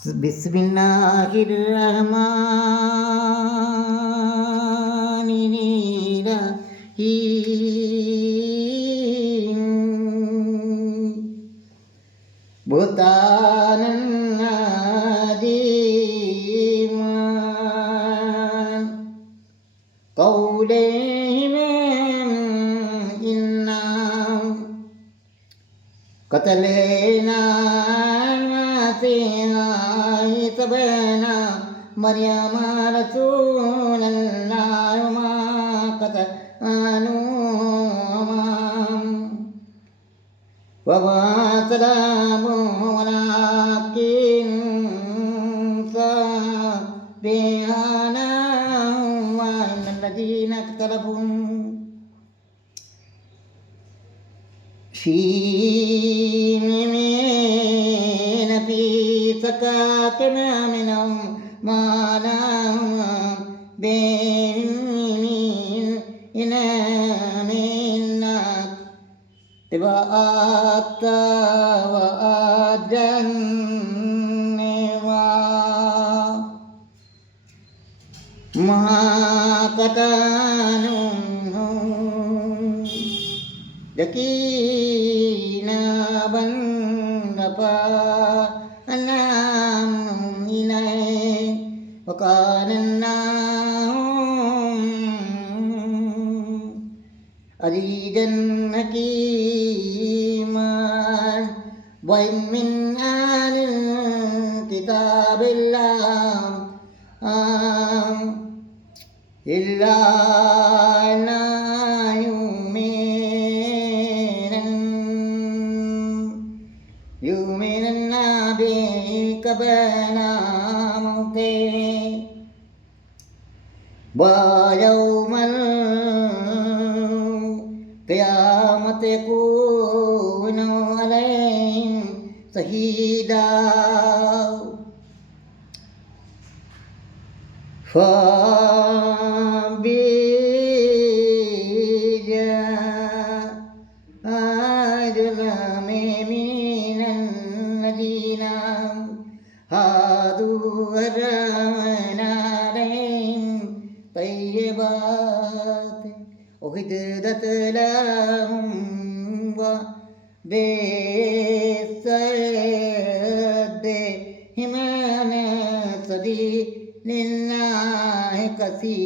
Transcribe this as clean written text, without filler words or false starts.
ബിസ്മില്ലാഹിർറഹ്മാനിർറഹീം ബുതാനൻ ആദീമാൻ قولهم إنا قتلنا المسيح عيسى ابن مريم رسول الله وما قتلوه وما صلبوه ولكن شبه لهم وإن الذين اختلفوا في شقاق منهم ما لهم من اتباعات وأجنوا ما قتلوه يقينا بل رفعناهم إليه وكان الله عزيزا حكيما وإن من أهل الكتاب إلا لا يؤمنن به قبل موته ويوم القيامة يكون عليهم شهيدا من الذين هادوا حرمنا عليهم طيبات أحلت لهم وبصدهم عن سبيل الله كثيرا